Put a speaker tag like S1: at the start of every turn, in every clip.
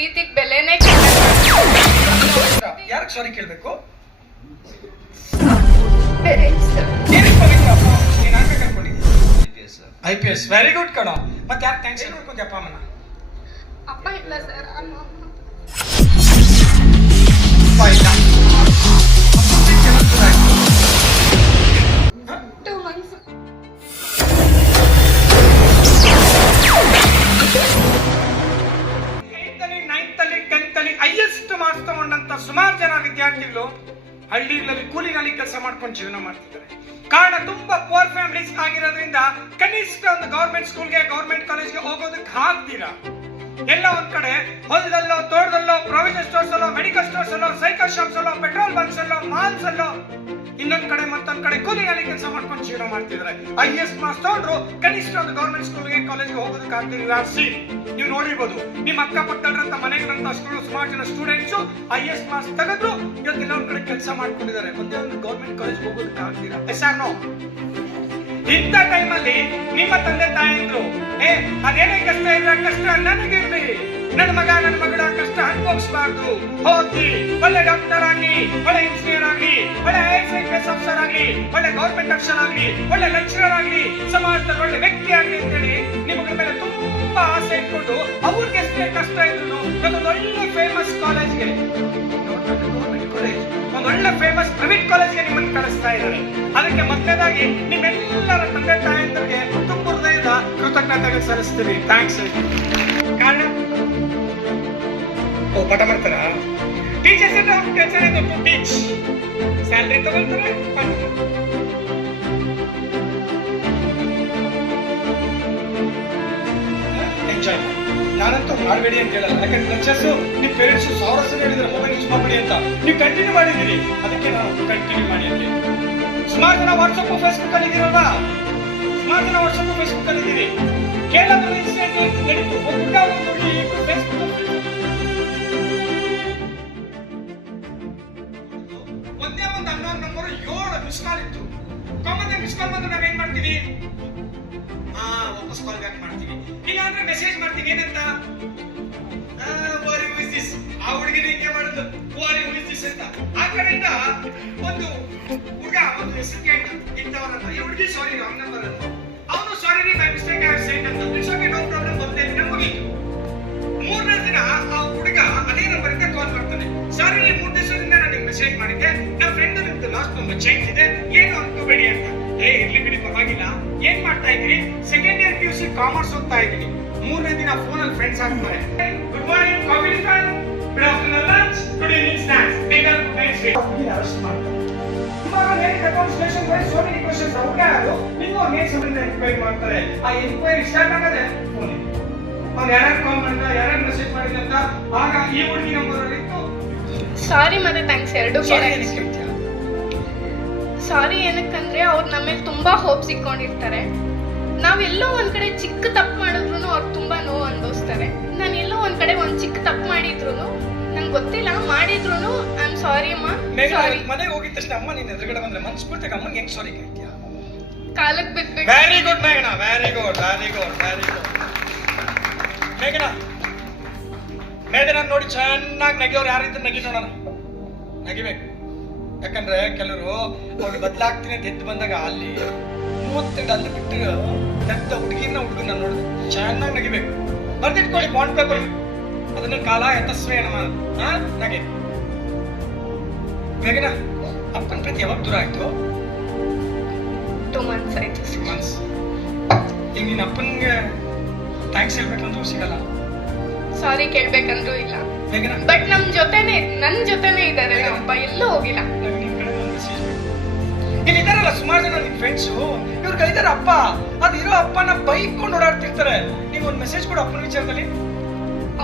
S1: ಪ್ರೀತಿಗ್ ಬೆಲೆನೇ
S2: ಯಾರ್ ಸಾರಿ ಕೇಳಬೇಕು? I P S very good ಕಣೋ. ಮತ್ತೆ ಯಾಕೆ ಥ್ಯಾಂಕ್ಸ್ ಹೇಳ್ಬೇಕು ಅಪ್ಪ ಅಮ್ಮನ
S1: ಅಪ್ಪ ಇಲ್ಲ ಸರ್ ಅಮ್ಮ.
S2: ಅಪ್ಪ ಇಲ್ಲ ಆಗಿರೋದ್ರಿಂದ ಕನಿಷ್ಠ ಒಂದು ಗೌರ್ಮೆಂಟ್ ಸ್ಕೂಲ್ಗೆ ಗೌರ್ಮೆಂಟ್ ಕಾಲೇಜ್ಗೆ ಹೋಗೋದಕ್ಕೆ ಆಗ್ತೀರಾ ಎಲ್ಲ ಒಂದ್ ಕಡೆ ಹೊಲದಲ್ಲೋ, ತೋಟದಲ್ಲೋ ಪ್ರಾವಿಷನ್ ಸ್ಟೋರ್ಸ್ ಅಲ್ಲೋ ಮೆಡಿಕಲ್ ಸ್ಟೋರ್ಸ್ ಅಲ್ಲೋ ಸೈಕಲ್ ಶಾಪ್ಸ್ ಅಲ್ಲೋ ಪೆಟ್ರೋಲ್ ಬಂಕ್ಸ್ ಅಲ್ಲೋ ಮಾಲ್ಸ್ ಅಲ್ಲೋ, ಇನ್ನೊಂದ್ ಕಡೆ ಮತ್ತೊಂದ್ ಕಡೆ ಕೂಲಿನಲ್ಲಿ ಕೆಲಸ ಮಾಡ್ಕೊಂಡು ಜೀವನ ಮಾಡ್ತಿದ್ದಾರೆ. ಐ ಎಸ್ ಮಾಸ್ ತಗೊಂಡ್ರು ಕನಿಷ್ಠ ಒಂದು ಗೌರ್ಮೆಂಟ್ ಸ್ಕೂಲ್ಗೆ ಕಾಲೇಜ್ಗೆ ಹೋಗೋದಕ್ಕೆ ಆಗ್ತೀವಿ ಸಿ ನೀವು ನೋಡಿರ್ಬೋದು. ನಿಮ್ಮ ಅಕ್ಕಪಕ್ಕದರಂತ ಮನೆಗಳಂತ ಸ್ಕೂಲ್ ಸುಮಾರು ಜನ ಸ್ಟೂಡೆಂಟ್ಸ್ ಐ ಎಸ್ ಮಾಸ್ ತೆಗೆದ್ರು ಇವತ್ತೆಲ್ಲ ಒಂದ್ ಕಡೆ ಕೆಲಸ ಮಾಡ್ಕೊಂಡಿದ್ದಾರೆ. ಒಂದೇ ಒಂದು ಗೌರ್ಮೆಂಟ್ ಕಾಲೇಜ್ ಹೋಗೋದಕ್ಕೆ ಆಗ್ತೀರಾ ಎಸ್ ಆರ್ ನೋ ಇಂಥ ಟೈಮಲ್ಲಿ ನಿಮ್ಮ ತಂದೆ ತಾಯಿದ್ರು ಏ ಅದೇನೇ ಕಷ್ಟ ಇದ್ರೆ ಕಷ್ಟ ನನಗಿರ್ಲಿ ನನ್ನ ಮಗ, ನನ್ನ ಮಗಳ ಕಷ್ಟ ಅನುಭವಿಸಬಾರ್ದು. ಹೋಗಿ, ಒಳ್ಳೆ ಡಾಕ್ಟರ್ ಆಗ್ಲಿ, ಒಳ್ಳೆ ಇಂಜಿನಿಯರ್ ಆಗ್ಲಿ, ಒಳ್ಳೆ ಐ ಅಫ್ಸರ್ ಆಗ್ಲಿ, ಒಳ್ಳೆ ಗೌರ್ಮೆಂಟ್ ಅಫ್ಸರ್ ಆಗ್ಲಿ, ಒಳ್ಳೆ ಲೆಕ್ಚರರ್ ಆಗ್ಲಿ, ಸಮಾಜದಲ್ಲಿ ಒಳ್ಳೆ ವ್ಯಕ್ತಿ ಆಗ್ಲಿ ಅಂತೇಳಿ ನಿಮಗಳ ಮೇಲೆ ತುಂಬಾ ಆಸೆ ಇಟ್ಕೊಂಡು ಅವ್ರಿಗೆ ಎಷ್ಟೇ ಕಷ್ಟ ಇದ್ರು ಒಳ್ಳೆ ಫೇಮಸ್ ಕಾಲೇಜ್ಗೆ ಕಾಲೇಜ್ ಒಂದು ಒಳ್ಳೆ ಫೇಮಸ್ ಪ್ರೈವೇಟ್ ಕಾಲೇಜ್ಗೆ ನಿಮ್ಮನ್ನು ಕಳಿಸ್ತಾ ಇದ್ದಾರೆ. ಅದಕ್ಕೆ ಮೊದಲನೇದಾಗಿ ನಿಮ್ಮೆಲ್ಲರ ತಂದೆ ತಾಯಂದರಿಗೆ ತುಂಬ ಹೃದಯದ ಕೃತಜ್ಞತೆಗಳು ಸಲ್ಲಿಸ್ತೀವಿ. ಥ್ಯಾಂಕ್ಸ್ ಪಾಠ ಮಾಡ್ತಾರ? ಟೀಚರ್ಸ್ ಕೆಲಸ ಟು ಟೀಚ್ ಸ್ಯಾಲ್ರಿ ತಗೊಳ್ತಾರೆ ಎಂಜಾಯ್ ನಾನಂತೂ ಮಾಡಬೇಡಿ ಅಂತ ಹೇಳಲ್ಲ. ಯಾಕಂದ್ರೆ ಲೆಕ್ಚರ್ಸ್ ನಿಮ್ಮ ಪೇರೆಂಟ್ಸ್ ಸಾವಿರ ಸಲ ಹೇಳಿದ್ರೆ ಮೊಬೈಲ್ ಯೂಸ್ ಮಾಡಬೇಡಿ ಅಂತ. ನೀವು ಕಂಟಿನ್ಯೂ ಮಾಡಿದ್ದೀರಿ. ಅದಕ್ಕೆ ನಾವು ಕಂಟಿನ್ಯೂ ಮಾಡಿ ಅಂತ ಸುಮಾರು ಜನ ವಾಟ್ಸಪ್ ಫೇಸ್ಬುಕ್ ಅಲ್ಲಿ ಇದ್ದೀರಲ್ವಾ ಸುಮಾರು ಜನ ವಾಟ್ಸಪ್ ಫೇಸ್ಬುಕ್ ಅಲ್ಲಿ ಇದ್ದೀರಿ ಕೇರಳ ಒಂದು ಇನ್ಸಿಡೆಂಟ್ ನಡೀತು. ಫೇಸ್ಬುಕ್ ಅನ್ನೋನ್ ನಂಬರ್ ಏಳು ಮಿಸ್ ಕಾಲ್ ಇತ್ತು. ಕಾಮನ್ ಮಿಸ್ ಕಾಲ್ ನಾವೇನ್ ಮಾಡ್ತೀವಿ? ಹಾ ವಾಪಸ್ ಕಾಲ್ ಬ್ಯಾಕ್ ಮಾಡ್ತೀವಿ. ಇಲ್ಲಾಂದ್ರೆ ಮೆಸೇಜ್ ಮಾಡ್ತೀವಿ. ಏನಂತ? ಆ ಹುಡುಗಿನ ಹಿಂಗೆ ಮಾಡುದು. ಅಂತ. ಆ ಕಡೆಯಿಂದ ಒಂದು ಹುಡುಗ, ಒಂದು ಹೆಸರು ಕೇಳ್ತ ಇಂಥವರನ್ನ ಈ ಹುಡುಗಿ ಸಾರಿ ರಾಂಗ್ ನಂಬರ್ ಅಂತ ಅವನು ಸಾರಿ ರೀ ಬೈ ಮಿಸ್ಟೇಕ್ ಐ ಸೆಂಡ್ ಅಂತ. ಇಟ್ಸ್ ಓಕೆ ನೋ ಪ್ರಾಬ್ಲಮ್ ಬಂದೆ ದಿನ ಮುಗೀತು. ಮೂರನೇ ದಿನ ಆ ಹುಡುಗ ಫ್ರೆಂಡ್ ಚೈನ್ಸ್ ಚೇಂಜ್ ಇದೆ ಏನು ಅನ್ಕೋಬೇಡಿ ಅಂತ. ಏ ಇರ್ಲಿ ಬಿಡಿ ಪರವಾಗಿಲ್ಲ. ಏನ್ ಮಾಡ್ತಾ ಇದ್ದೀರಿ? Second year P U C commerce ಓದ್ತಾ ಇದ್ದೀನಿ. ಮೂರನೇ ದಿನ ಫೋನ್ ಅಲ್ಲಿ ಫ್ರೆಂಡ್ಸ್ ಆಗ್ತಾರೆ. Good morning coffee good afternoon lunch good evening snacks night arrest ಮಾಡ್ತಾರೆ. ಇವಾಗ ನೇಟ್ account station by so many questions ಅವ್ರಿಗೆ ಯಾರು ನೀವು ಅವ್ರ ನೇಟ್ ಸಂಬಂಧ ಎನ್ಕ್ವೈರಿ ಮಾಡ್ತಾರೆ. ಆ ಎನ್ಕ್ವೈರಿ ಸ್ಟಾರ್ಟ್ ಆಗದೆ ಫೋನ್ ಅವ್ನು ಯಾರು ಕಾಲ್ ಮಾಡಿದ ಯಾರು ಮೆಸೇಜ್ ಮಾಡಿದ ಅಂತ ಆಗ ಈ ಹುಡುಗಿ ನಂಬರ್ ಅಲ್ಲಿ ಇತ್ತು.
S1: ಸಾರಿ ಮತ್ತೆ ಥ್ಯಾಂಕ್ಸ್ ಎರಡು ಸಾರಿ ಏನಕ್ಕಂದ್ರೆ ಅವ್ರು ನಮ್ಮ ಮೇಲೆ ತುಂಬಾ ಹೋಪ್ ಇಟ್ಕೊಂಡಿರ್ತಾರೆ ನಾವೆಲ್ಲೋ ಒಂದ್ ಕಡೆ ಚಿಕ್ಕ ತಪ್ಪು ಮಾಡಿದ್ರು ಅವ್ರು ತುಂಬಾ ನೋವು ಅನುಭವಿಸ್ತಾರೆ. ನಾನು ಎಲ್ಲೋ ಒಂದ್ ಕಡೆ ಒಂದ್ ಚಿಕ್ಕ ತಪ್ಪು ಮಾಡಿದ್ರು ನಂಗೆ ಗೊತ್ತಿಲ್ಲ ಮಾಡಿದ್ರು ಐ ಆಮ್ ಸಾರಿ ಅಮ್ಮ ಸಾರಿ
S2: ಮನೆಗೆ ಹೋಗಿದ ತಕ್ಷಣ ಅಮ್ಮ ನಿನ್ನ ಎದುರುಗಡೆ ಬಂದ್ರೆ ಮನ್ಸ್ಬಿಡ್ತಾಗ ಅಮ್ಮಂಗೆ ಹೆಂಗ್ ಸಾರಿ ಕೇಳ್ತೀಯ?
S1: ಕಾಲಕ್ಕೆ ಬಿದ್ಬಿಟ್ಟು
S2: ವೆರಿ ಗುಡ್ ಮೇಘನಾ very good very good very good ಮೇಘನಾ ಮೇಘನಾ ನೋಡಿ ಚೆನ್ನಾಗಿ ನಗಿಯೋರು ಯಾರಿದ್ರು ನಗಿ ನೋಡೋಣ. ನಗಿಬೇಕು. ಯಾಕಂದ್ರೆ ಕೆಲವರು ಅವ್ರು ಬದಲಾಗ್ತೀನಿ ಅಂತ ಎದ್ದು ಬಂದಾಗ ಅಲ್ಲಿ ಮೂವತ್ತೆರಡು ಅಲ್ಲಿ ಬಿಟ್ಟು ನೆತ್ತ ಹುಡುಗಿನ ಹುಡುಗನ ನೋಡಿದ್ರೆ ಚೆನ್ನಾಗಿ ನಗಿಬೇಕು. ಬರ್ದಿಟ್ಕೊಳ್ಳಿ ಬಾಂಡ್ ಪೇಪರ್ ಅದನ್ನ ಕಾಲ ಯತಸ್ವೇ ನಮ ಹಾ ನಗೆ. ಬೇಗನ ಅಪ್ಪನ ಪ್ರತಿ ಯಾವಾಗ ದೂರ ಆಯ್ತು?
S1: ಟೂ ಮಂತ್ಸ್ ಆಯ್ತು.
S2: ಮನ್ಸ್ ಈಗ ನಿನ್ನ ಅಪ್ಪನಿಗೆ ಥ್ಯಾಂಕ್ಸ್ ಹೇಳ್ಬೇಕಂದ್ರೂ ಸಿಗಲ್ಲ.
S1: ಸಾರಿ ಕೇಳ್ಬೇಕಂದ್ರೂ ಇಲ್ಲ. ಬಟ್ ನಮ್ ಜೊತೆನೆ ನನ್ ಜೊತೆನೆ ಇದ್ದಾರೆ ನಮ್ಮಪ್ಪ ಎಲ್ಲೂ ಹೋಗಿಲ್ಲ.
S2: ಇಲ್ಲಿ ಇದಾರಲ್ಲ ಸುಮಾರು ಜನ ನಿಮ್ ಫ್ರೆಂಡ್ಸು ಇವ್ರು ಕೈದಾರ ಅಪ್ಪ ಅದು ಇರೋ ಅಪ್ಪನ ಬೈಕೊಂಡು ಓಡಾಡ್ತಿರ್ತಾರೆ. ನೀವು ಒಂದು ಮೆಸೇಜ್ ಕೊಡು ಅಪ್ಪನ ವಿಚಾರದಲ್ಲಿ.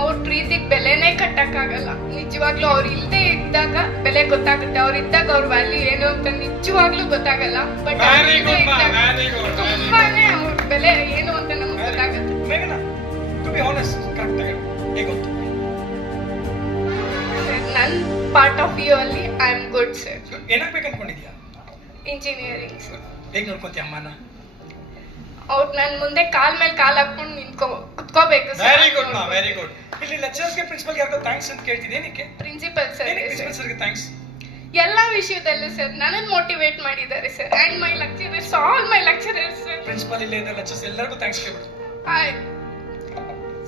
S1: ಅವ್ರ ಪ್ರೀತಿಗೆ ಬೆಲೆನೇ ಕಟ್ಟಕ್ಕಾಗಲ್ಲ. ನಿಜವಾಗ್ಲೂ ಅವ್ರು ಇಲ್ದೇ ಇದ್ದಾಗ ಬೆಲೆ ಗೊತ್ತಾಗುತ್ತೆ. ಅವ್ರು ಇದ್ದಾಗ ಅವ್ರ ವ್ಯಾಲ್ಯೂ ಏನು ಅಂತ ನಿಜವಾಗ್ಲೂ ಗೊತ್ತಾಗಲ್ಲ. But
S2: Very good, ma, very good, very good.
S1: ತುಂಬಾನೇ ಅವ್ರ ಬೆಲೆ ಏನು ಅಂತ ನಮ್ಗೆ ಗೊತ್ತಾಗುತ್ತೆ.
S2: ಮೇಘನಾ ಟು ಬಿ ಆನೆಸ್ಟ್ ಕರೆಕ್ಟ್ ಆಗಿ ಹೇಗೆ ಗೊತ್ತು?
S1: ನನ್ ಪಾರ್ಟ್ ಆಫ್ ವ್ಯೂ ಅಲ್ಲಿ ಐ ಆಮ್ ಗುಡ್ ಸರ್
S2: ಏನಾಗ್ಬೇಕು ಅನ್ಕೊಂಡಿದ್ಯಾ
S1: ಇಂಜಿನಿಯರಿಂಗ್ ಸರ್
S2: ಹೇಗೆ ನೋಡ್ಕೊಂತೀಯ ಅಮ್ಮನ?
S1: ಅವ್ರು ನನ್ ಮುಂದೆ ಕಾಲ್ ಮೇಲೆ ಕಾಲ್ ಹಾಕೊಂಡು ನಿಂತ್ಕೊ ಕುತ್ಕೋಬೇಕು
S2: ವೆರಿ ಗುಡ್ ಮಾ ವೆರಿ ಗುಡ್ ಇಲ್ಲಿ ಲೆಕ್ಚರ್ಸ್ಗೆ ಪ್ರಿನ್ಸಿಪಲ್ ಯಾರಿಗೋ ಥ್ಯಾಂಕ್ಸ್ ಅಂತ ಕೇಳ್ತಿದ್ದೆ ಏನಕ್ಕೆ?
S1: ಪ್ರಿನ್ಸಿಪಲ್ ಸರ್
S2: ಪ್ರಿನ್ಸಿಪಲ್ ಸರ್ಗೆ ಥ್ಯಾಂಕ್ಸ್
S1: ಎಲ್ಲಾ ವಿಷಯದಲ್ಲೂ ಸರ್ ನನ್ನನ್ನು ಮೋಟಿವೇಟ್ ಮಾಡಿದ್ದಾರೆ sir and my lecturers all my lecturers sir
S2: principal ಇಲ್ಲೇ ಇದ್ದ ಲೆಕ್ಚರ್ಸ್ ಎಲ್ಲರಿಗೂ thanks hi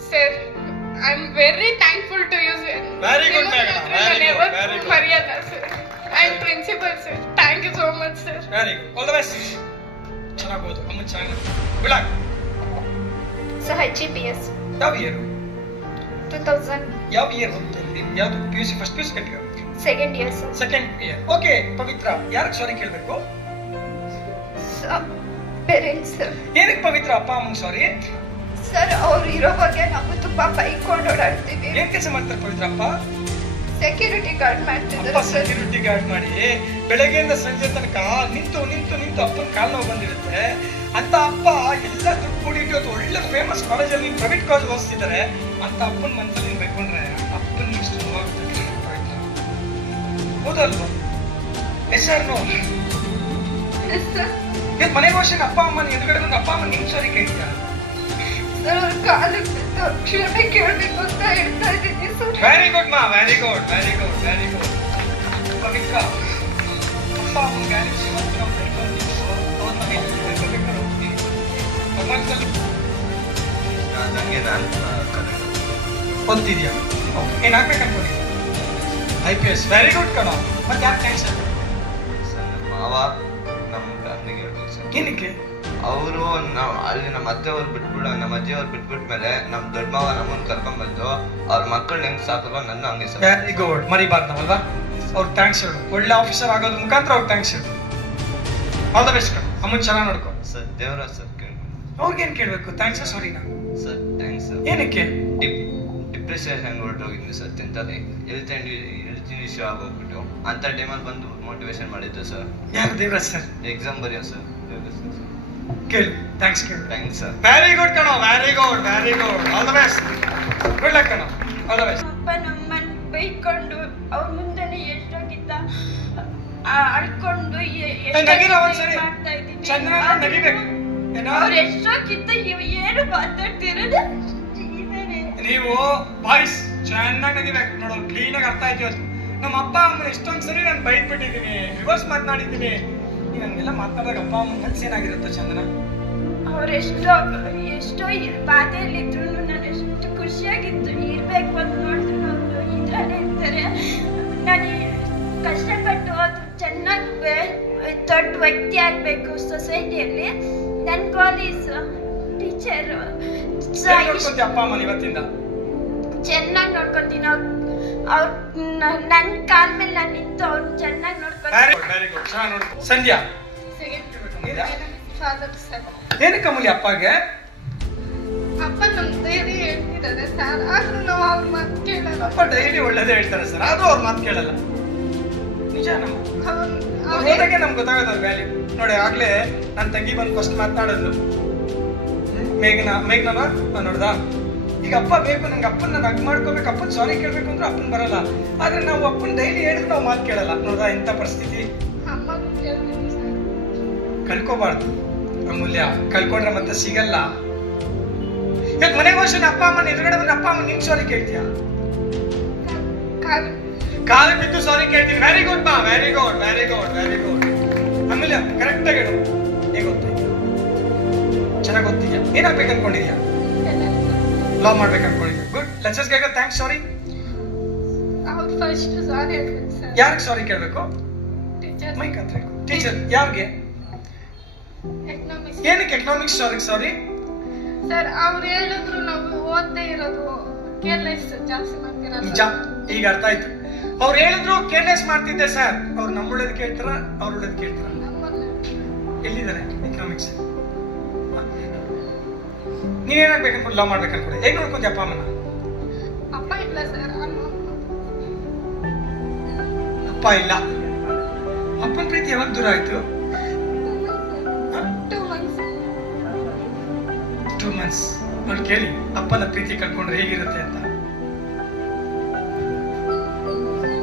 S1: sir I am very thankful to you sir
S2: very good. Very good.
S1: ಮರೆಯಲ್ಲ sir and principal sir thank you so much sir
S2: very good all the best ಚೆನ್ನಾಗಿ ಓದು ಅಮ್ಮ ಚೆನ್ನಾಗಿ good
S3: ಸಹ G P S
S2: ಯಾವ year
S3: two thousand
S2: ಯಾವ year ಓದ್ತಿದ್ರಿ ಯಾವುದು? P U C first P U C second year
S3: second year sir
S2: second year okay Pavitra ಯಾರಿಗೆ ಸಾರಿ ಕೇಳಬೇಕು?
S3: ಪೇರೆಂಟ್ಸ್ ಸರ್
S2: ಏನಕ್ಕೆ ಪವಿತ್ರ ಅಪ್ಪ ಅಮ್ಮಂಗೆ ಸಾರಿ
S3: ಸರ್ ಅವ್ರು ಇರೋ ಬಗ್ಗೆ ನಾವು ತುಂಬಾ ಬೈಕೊಂಡು ಓಡಾಡ್ತೀವಿ.
S2: ಏನ್ ಕೆಲಸ ಮಾಡ್ತಾರೆ ಪವಿತ್ರ ಅಪ್ಪ?
S3: ಸೆಕ್ಯೂರಿಟಿ ಗಾರ್ಡ್ ಮಾಡ್ತಿದ್ದಾರೆ
S2: ಸೆಕ್ಯೂರಿಟಿ ಗಾರ್ಡ್ ಮಾಡಿ ಬೆಳಗ್ಗೆಯಿಂದ ಸಂಜೆ ತನಕ ನಿಂತು ನಿಂತು ನಿಂತು ಅಪ್ಪನ ಕಾಲು ನೋವು ಬಂದಿರುತ್ತೆ. ಅಂತ ಅಪ್ಪ ಎಲ್ಲ ದುಡ್ಡು ಕೂಡಿಟ್ಟು ಅದು ಒಳ್ಳೆ ಫೇಮಸ್ ಕಾಲೇಜಲ್ಲಿ ಪ್ರೈವೇಟ್ ಕಾಲೇಜ್ ಓದಿಸಿದ್ದಾರೆ ಅಂತ ಅಪ್ಪನ ಮನಸ್ಸಲ್ಲಿ ಬೈಕೊಂಡ್ರೆ ಅಪ್ಪನ ಇಷ್ಟು ನೋವಾಗುತ್ತೆ ಹೌದಲ್ವ ಹೌದಲ್ವಾ? Yes sir no? ಇವತ್ತು ಮನೆ ಭಾಷೆನ ಅಪ್ಪ ಅಮ್ಮನ ಎದುರುಗಡೆ ಅಪ್ಪ ಅಮ್ಮ ನಿಮ್ ಸಾರಿ ಕೇಳ್ತೀಯ
S3: ಸರ್ ಅವ್ರ ಕಾಲಕ್ಕೆ ಬಿದ್ದು ಕ್ಷಮೆ ಕೇಳಬೇಕು ಅಂತ ಹೇಳ್ತಾ ಇದ್ದೀನಿ ಸರ್
S2: ವೆರಿ ಗುಡ್ ಮಾ very good very good very good Pavitra ಅಪ್ಪ ಅಮ್ಮ ಗ್ಯಾರಿ ಶಿವತ್ತು ನಾವು ಬೆಳ್ಕೊಂಡಿದ್ದು ಅವ್ರ ಮನೆ ಬೆಳ್ಕೊಬೇಕಾದ್ರೆ ಹೋಗ್ತೀವಿ ಪ್ರಪಂಚದಲ್ಲಿ
S4: ನನಗೆ ನಾನು
S2: ಓದ್ತಿದ್ಯಾ ಏನ್ ಆಗ್ಬೇಕು ಅನ್ಕೊಂಡಿದ್ಯಾ I P S very good ಕಣ ಮತ್ತೆ ಯಾಕೆ ಥ್ಯಾಂಕ್ಸ್
S4: ಸರ್ ನಮ್ಮ ಮಾವ ನಮ್ಮ ಫ್ಯಾಮಿಲಿಗೆ ಹೇಳ್ಬೇಕು ಸರ್
S2: ಏನಕ್ಕೆ?
S4: ಅವರು ನಾವು ಅಲ್ಲಿ ನಮ್ಮ ಅತ್ತೆಯವ್ರು ಬಿಟ್ಬಿಡು ನಮ್ಮ ಅಜ್ಜಿಯವ್ರು ಬಿಟ್ಬಿಟ್ಮೇಲೆ ನಮ್ಮ ದೊಡ್ಡ ಮಾವ ನಮ್ಮನ್ನು ಕರ್ಕೊಂಡ್ಬಂದು ಅವ್ರ ಮಕ್ಕಳು ಹೆಂಗ್ ಸಾಕಲ್ವ ನನ್ನ ಹಂಗೆ ಸರ್
S2: ವೆರಿ ಗುಡ್ ಮರಿಬಾರ್ದು ನಾವಲ್ವಾ ಅವ್ರಿಗೆ ಥ್ಯಾಂಕ್ಸ್ ಹೇಳು. ಒಳ್ಳೆ ಆಫೀಸರ್ ಆಗೋದ್ರ ಮುಖಾಂತರ ಅವ್ರಿಗೆ ಥ್ಯಾಂಕ್ಸ್ ಹೇಳು. ಆಲ್ ದ ಬೆಸ್ಟ್ ಕಣ. ಅಮ್ಮನ್ ಚೆನ್ನಾಗಿ ನೋಡ್ಕೊ.
S4: ಸರ್ ದೇವರ ಸರ್ ಕೇಳಿ.
S2: ಅವ್ರಿಗೇನು ಕೇಳಬೇಕು? ಥ್ಯಾಂಕ್ಸ್ ಸಾರಿನಾ
S4: ಸರ್ ಥ್ಯಾಂಕ್ಸ್ ಸರ್.
S2: ಏನಕ್ಕೆ?
S4: ಡಿಪ್ ಡಿಪ್ರೆಷನ್ ಹೊರಟೋಗಿದ್ವಿ ಸರ್ ತಿಂತದೆ ಹೆಲ್ತ್ ಆ್ಯಂಡ್ ಹೆಲ್ತ್ ಇಶ್ಯೂ ಆಗೋಗ್ಬಿಟ್ಟು. ಅಂಥ ಟೈಮಲ್ಲಿ ಬಂದು ಮೋಟಿವೇಶನ್ ಮಾಡಿದ್ದು ಸರ್.
S2: ಯಾರು ದೇವರಾಜ್ ಸರ್?
S4: ಎಕ್ಸಾಮ್ ಬರೆಯೋ ಸರ್.
S2: ಕೇಳು ಥ್ಯಾಂಕ್ಸ್ ಕೇಳು
S4: ಥ್ಯಾಂಕ್ಸ್ ಸರ್
S2: ವೆರಿ ಗುಡ್ ಕಣೋ very good very good all the best good luck Kano. All the best
S3: ಅಪ್ಪ ನಮ್ಮನ್ನ ಬೈಕೊಂಡು ಅವ್ರ ಮುಂದೆನೆ ಎಷ್ಟೋಗಿದ್ದ ಅಳ್ಕೊಂಡು
S2: ನಗಿರೋ ಒಂದ್ಸರಿ ಚಂದ್ರನ ನಗಿಬೇಕು. ಏನೋ
S3: ಅವ್ರು ಎಷ್ಟೋಗಿದ್ದ ಇವ್ ಏನು ಮಾತಾಡ್ತಿರೋದು.
S2: ನೀವು ಬಾಯ್ಸ್ ಚೆನ್ನಾಗಿ ನಗಿಬೇಕು. ನೋಡೋ ಕ್ಲೀನಾಗಿ ಆಗಿ ಅರ್ಥ ಆಯ್ತು ಇವತ್ತು. ನಮ್ಮ ಅಪ್ಪ ಅಮ್ಮನ ಎಷ್ಟೊಂದ್ಸರಿ ನಾನು ಬೈಟ್ ಬಿಟ್ಟಿದ್ದೀನಿ ರಿವರ್ಸ್ ಮಾತನಾಡಿದ್ದೀನಿ. ನೀನ್ ಹಂಗೆಲ್ಲ ಮಾತಾಡಿದಾಗ ಅಪ್ಪ ಅಮ್ಮನ ಮನ್ಸು ಏನಾಗಿರುತ್ತೆ ಚಂದನ?
S3: ಅವ್ರು ಎಷ್ಟೋ ಎಷ್ಟೋ ಬಾಧೆಯಲ್ಲಿದ್ರು ನಾನು ಎಷ್ಟು ಖುಷಿಯಾಗಿತ್ತು. ಇರ್ಬೇಕು ಅಂತ ನೋಡಿದ್ರು ಅವರು ಇದ್ರಲ್ಲೇ ಇರ್ತಾರೆ. ನಾನು ಕಷ್ಟಪಟ್ಟು ಅದು ಚೆನ್ನಾಗಿ ದೊಡ್ಡ ವ್ಯಕ್ತಿ ಆಗಬೇಕು ಸೊಸೈಟಿಯಲ್ಲಿ. ನನ್ನ ಕಾಲೇಜ್ ಟೀಚರ್
S2: ಅಪ್ಪ ಅಮ್ಮನ ಇವತ್ತಿಂದ?
S3: ಚೆನ್ನಾಗಿ ನೋಡ್ಕೊಂತೀನಿ. ಅವ್ರು ಅವ್ರು ನನ್ನ ಕಾಲ ಮೇಲೆ ನಾನು ನಿಂತು ಅವ್ರು
S2: ವೆರಿ ಗುಡ್ ಚೆನ್ನಾಗಿ ಸಂಧ್ಯಾ.
S1: ಫಾದರ್
S2: ಏನಕ್ಕೆ ಅಮೂಲ್ಯ ಅಪ್ಪಗೆ?
S1: ಅಪ್ಪ ನಮ್ ಡೈರಿ ಹೇಳ್ತಿದ್ದಾರೆ ಸರ್. ಆದ್ರೂ ನಾವು ಅವ್ರ ಮಾತು ಕೇಳಲ್ಲ.
S2: ಅಪ್ಪ ಡೈಲಿ ಒಳ್ಳೇದೇ ಹೇಳ್ತಾರೆ ಸರ್. ಆದ್ರೂ ಅವ್ರ ಮಾತು ಕೇಳಲ್ಲ. ನಿಜ ಹೋದಾಗೆ ನಮ್ಗೆ ಗೊತ್ತಾಗೋದು ವ್ಯಾಲ್ಯೂ ನೋಡಿ ಆಗ್ಲೇ ನನ್ನ ತಂಗಿ ಬಂದು ಫಸ್ಟ್ ಮಾತನಾಡಿದ್ಲು ಮೇಘನ ಮೇಘನವ ನೋಡ್ದ? ಈಗ ಅಪ್ಪ ಬೇಕು, ನಂಗೆ ಅಪ್ಪನ ನಾನು ಹಗ್ ಮಾಡ್ಕೋಬೇಕು, ಅಪ್ಪನ ಸಾರಿ ಕೇಳಬೇಕು ಅಂದ್ರೆ ಅಪ್ಪನ ಬರಲ್ಲ. ಆದ್ರೆ ನಾವು ಅಪ್ಪನ ಡೈಲಿ ಹೇಳಿದ್ರೆ ನಾವು ಮಾತು ಕೇಳಲ್ಲ. ನೋಡ್ದಾ ಇಂಥ ಪರಿಸ್ಥಿತಿ? ಕಳ್ಕೋಬಾರ್ದು. ಅಮೂಲ್ಯ, ಕಳ್ಕೊಂಡ್ರೆ ಮತ್ತೆ ಸಿಗಲ್ಲ. ಇವತ್ತು ಮನೆ ವರ್ಷನ ಅಪ್ಪ ಅಮ್ಮನ ಎದುರುಗಡೆ ಬಂದ್ರೆ ಅಪ್ಪ ಅಮ್ಮ ನಿನ್ ಸಾರಿ ಕೇಳ್ತೀಯ?
S1: ಕಾಲು
S2: ಬಿದ್ದು ಸಾರಿ ಕೇಳ್ತೀನಿ. ವೆರಿ ಗುಡ್ ಮಾ very good very good very good ಆಮೇಲೆ ಕರೆಕ್ಟ್ ಆಗಿ ಹೇಳು. ಹೇಗೆ ಗೊತ್ತಾಯ್ತು ಚೆನ್ನಾಗಿ ಗೊತ್ತಿದ್ಯಾ? ಏನಾಗ್ಬೇಕು ಅನ್ಕೊಂಡಿದ್ಯಾ ಲಾ ಮಾಡ್ಬೇಕು ಅನ್ಕೊಳ್ಳಿ. ಗುಡ್ ಲೆಕ್ಚರ್ಸ್ಗೆ ಥ್ಯಾಂಕ್ಸ್ ಸಾರಿ
S1: ಫಸ್ಟ್ ಸಾರಿ ಹೇಳ್ಬೇಕು ಸರ್
S2: ಯಾರಿಗೆ ಸಾರಿ ಕೇಳಬೇಕು?
S1: ಟೀಚರ್
S2: ಮೈಕ್ ಹತ್ರ ಟೀಚರ್ ಯಾರಿಗೆ?
S1: ಎಕನಾಮಿಕ್ಸ್
S2: ಏನಕ್ಕೆ ಎಕನಾಮಿಕ್ಸ್ ಸಾರಿ ಸಾರಿ
S1: ಸರ್ ಅವ್ರು ಹೇಳಿದ್ರು ನಾವು ಓದದೇ ಇರೋದು ಕೇರ್ಲೆಸ್ ಜಾಸ್ತಿ ಮಾಡ್ತೀರಾ
S2: ನಿಜ. ಈಗ ಅರ್ಥ ಆಯ್ತು. ಅವ್ರು ಹೇಳಿದ್ರು ಕೇರ್ಲೆಸ್ ಮಾಡ್ತಿದ್ದೆ ಸರ್ ಅವ್ರು ನಮ್ಮ ಒಳ್ಳೇದು ಕೇಳ್ತಾರ. ಅವ್ರ ಒಳ್ಳೇದು ಕೇಳ್ತಾರ. ಎಲ್ಲಿದ್ದಾರೆ ಎಕನಾಮಿಕ್ಸ್ ನೀನೇನಾಗ್ಬೇಕು ಅನ್ಕೊಂಡು ಲವ್ ಮಾಡ್ಬೇಕು ಅನ್ಕೊಂಡು ಹೇಗೆ ನೋಡ್ಕೊಂತ ಅಪ್ಪ ಅಮ್ಮನ?
S1: ಅಪ್ಪ ಇಲ್ಲ ಸರ್
S2: ಅಪ್ಪ ಇಲ್ಲ. ಅಪ್ಪನ ಪ್ರೀತಿ ಯಾವಾಗ ದೂರ ಆಯ್ತು?
S1: ಟೂ ಮಂತ್ಸ್
S2: ಟೂ ಮಂತ್ಸ್ ನೋಡಿ ಕೇಳಿ ಅಪ್ಪನ ಪ್ರೀತಿ ಕಳ್ಕೊಂಡ್ರೆ ಹೇಗಿರುತ್ತೆ ಅಂತ.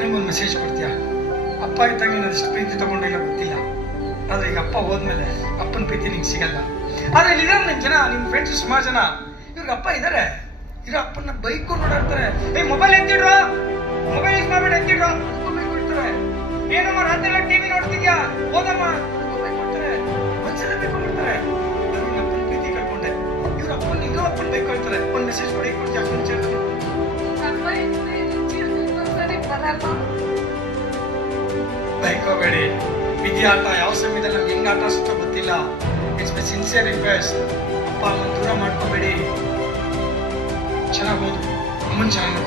S2: ನಿಮ್ಗೊಂದು ಮೆಸೇಜ್ ಕೊಡ್ತೀಯ? ಅಪ್ಪ ಇದ್ದಾಗ ನೀನು ಅಷ್ಟು ಪ್ರೀತಿ ತಗೊಂಡಿಲ್ಲ ಗೊತ್ತಿಲ್ಲ. ಆದ್ರೆ ಈಗ ಅಪ್ಪ ಹೋದ್ಮೇಲೆ ಅಪ್ಪನ ಪ್ರೀತಿ ನಿಂಗೆ ಸಿಗಲ್ಲ. ಆದ್ರೆ ಇಲ್ಲಿದ್ದಾರೆ ನಿಮ್ಮ ಜನ ನಿಮ್ಮ ಫ್ರೆಂಡ್ಸ್ ಸುಮಾರು ಜನ. ಇವ್ರು ಇವ್ರಿಗೆ ಅಪ್ಪ ಇದಾರೆ. ಇರೋ ಅಪ್ಪನ ಬೈಕ್ ಓಡಾಡ್ತಾರೆ ಏ ಮೊಬೈಲ್ ಎತ್ತಿಡ್ರ ಮೊಬೈಲ್ ಯೂಸ್ ಮಾಡ್ಬೇಡ ಎತ್ತಿಡ್ರ ಮೊಬೈಲ್ ಕೊಡ್ತಾರೆ. ಏನಮ್ಮ ರಾತ್ರಿ ಎಲ್ಲ ಟಿವಿ ನೋಡ್ತಿದ್ಯಾ? ಹೋಗಮ್ಮ. ಬೈಕ್ ಕೊಡ್ತಾರೆ. ಒಂದ್ಸಲ ಬೇಕು ಕೊಡ್ತಾರೆ ನನ್ನ ಅಪ್ಪನ ಪ್ರೀತಿ ಕಳ್ಕೊಂಡೆ. ಇವ್ರ ಅಪ್ಪನ ಇನ್ನೂ ಅಪ್ಪನ ಬೈಕ್ ಕೊಡ್ತಾರೆ. ಒಂದು ಮೆಸೇಜ್ ಕೊಡಿ ಕೊಡ್ತೀಯ? ಅಪ್ಪನ ವಿಚಾರ
S3: ಬೈಕ್ ಇನ್ನೊಂದ್ಸರಿ ಬರಲ್ಲ
S2: ಆಟ, ಯಾವ ಸಮಯದಲ್ಲಿ ನಮ್ಗೆ ಹೆಂಗೆ ಆಟ ಆಡ್ಸುತ್ತೋ ಗೊತ್ತಿಲ್ಲ. ಇಟ್ಸ್ ಮೈ ಸಿನ್ಸಿಯರ್ ರಿಕ್ವೆಸ್ಟ್ ಅಪ್ಪ ಅಮ್ಮನ ದೂರ ಮಾಡ್ಕೋಬೇಡಿ. ಚೆನ್ನಾಗಿ ಓದು. ಅಮ್ಮನ್ ಚೆನ್ನಾಗಿ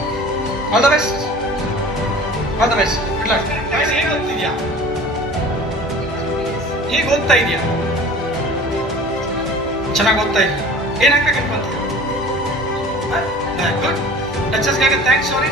S2: all the best all the best luck ಹೇಗೆ ಓದ್ತಿದ್ಯಾ? ಈಗ ಓದ್ತಾ ಇದೆಯಾ? ಚೆನ್ನಾಗಿ ಓದ್ತಾ ಇದೆಯಾ? ಏನಾಗ್ಬೇಕು ಅನ್ಕೊಂತೀಯ ಗುಡ್ ಟಚಸ್ಗಾಗಿ ಥ್ಯಾಂಕ್ಸ್ ಸಾರಿ